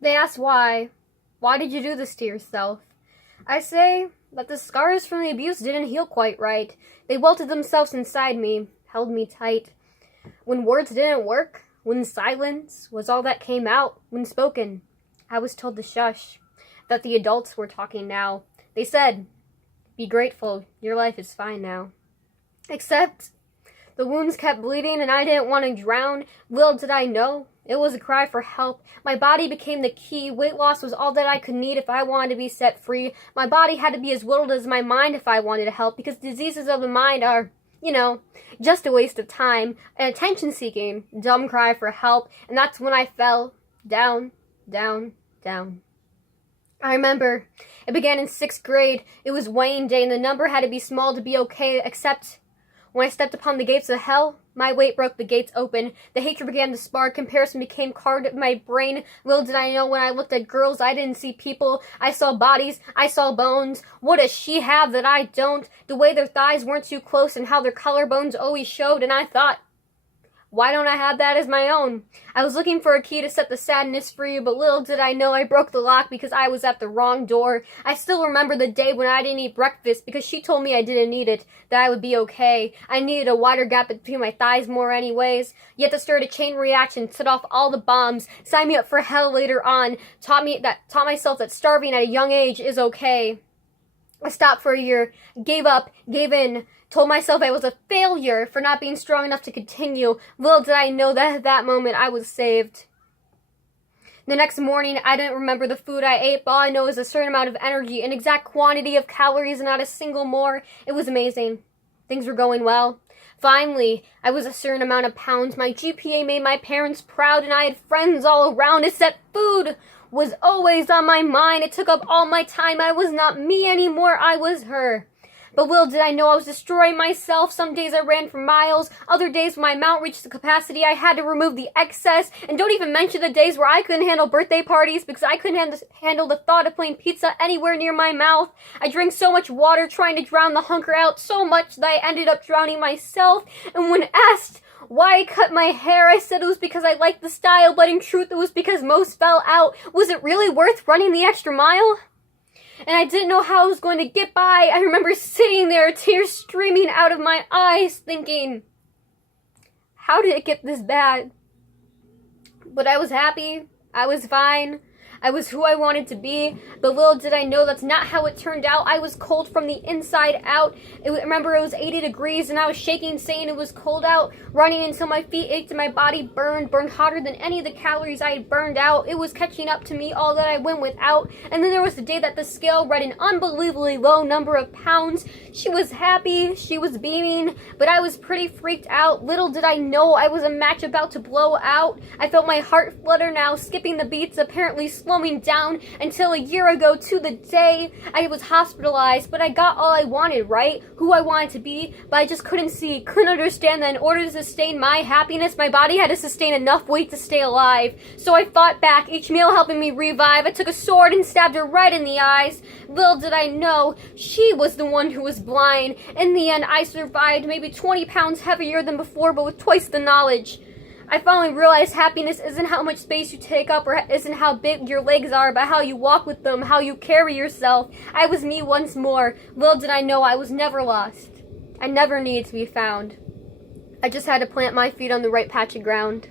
They ask why. Why did you do this to yourself? I say that the scars from the abuse didn't heal quite right. They welted themselves inside me, held me tight. When words didn't work, when silence was all that came out when spoken, I was told to shush, that the adults were talking now. They said, be grateful, your life is fine now. Except the wounds kept bleeding and I didn't want to drown. Little did I know, it was a cry for help. My body became the key. Weight loss was all that I could need if I wanted to be set free. My body had to be as willed as my mind if I wanted to help, because diseases of the mind are, just a waste of time, an attention-seeking, dumb cry for help, and that's when I fell down, down, down. I remember it began in 6th grade. It was weighing day, and the number had to be small to be okay, except when I stepped upon the gates of hell, my weight broke the gates open. The hatred began to spark. Comparison became carved in my brain. Little did I know, when I looked at girls, I didn't see people. I saw bodies. I saw bones. What does she have that I don't? The way their thighs weren't too close and how their collarbones always showed. And I thought, why don't I have that as my own? I was looking for a key to set the sadness free, but little did I know I broke the lock because I was at the wrong door. I still remember the day when I didn't eat breakfast because she told me I didn't need it, that I would be okay. I needed a wider gap between my thighs more anyways. Yet the stirred a chain reaction, set off all the bombs, signed me up for hell later on, taught myself that starving at a young age is okay. I stopped for a year, gave up, gave in, told myself I was a failure for not being strong enough to continue. Little did I know that at that moment I was saved. The next morning, I didn't remember the food I ate, but all I know is a certain amount of energy, an exact quantity of calories, and not a single more. It was amazing. Things were going well. Finally, I was a certain amount of pounds. My GPA made my parents proud, and I had friends all around, except food was always on my mind. It took up all my time. I was not me anymore. I was her. But little did I know I was destroying myself. Some days I ran for miles. Other days when my mount reached the capacity, I had to remove the excess. And don't even mention the days where I couldn't handle birthday parties because I couldn't handle the thought of putting pizza anywhere near my mouth. I drank so much water trying to drown the hunger out, so much that I ended up drowning myself. And when asked why I cut my hair, I said it was because I liked the style, but in truth it was because most fell out. Was it really worth running the extra mile? And I didn't know how I was going to get by. I remember sitting there, tears streaming out of my eyes, thinking, how did it get this bad? But I was happy. I was fine. I was who I wanted to be, but little did I know that's not how it turned out. I was cold from the inside out. Remember, it was 80 degrees, and I was shaking, saying it was cold out, running until my feet ached and my body burned hotter than any of the calories I had burned out. It was catching up to me, all that I went without. And then there was the day that the scale read an unbelievably low number of pounds. She was happy, she was beaming, but I was pretty freaked out. Little did I know I was a match about to blow out. I felt my heart flutter now, skipping the beats, apparently slowing down, until a year ago to the day I was hospitalized. But I got all I wanted, right? Who I wanted to be, but I just couldn't understand that in order to sustain my happiness, my body had to sustain enough weight to stay alive. So I fought back, each meal helping me revive. I took a sword and stabbed her right in the eyes. Little did I know, she was the one who was blind. In the end, I survived, maybe 20 pounds heavier than before, but with twice the knowledge. I finally realized happiness isn't how much space you take up, or isn't how big your legs are, but how you walk with them, how you carry yourself. I was me once more. Little did I know I was never lost. I never needed to be found. I just had to plant my feet on the right patch of ground.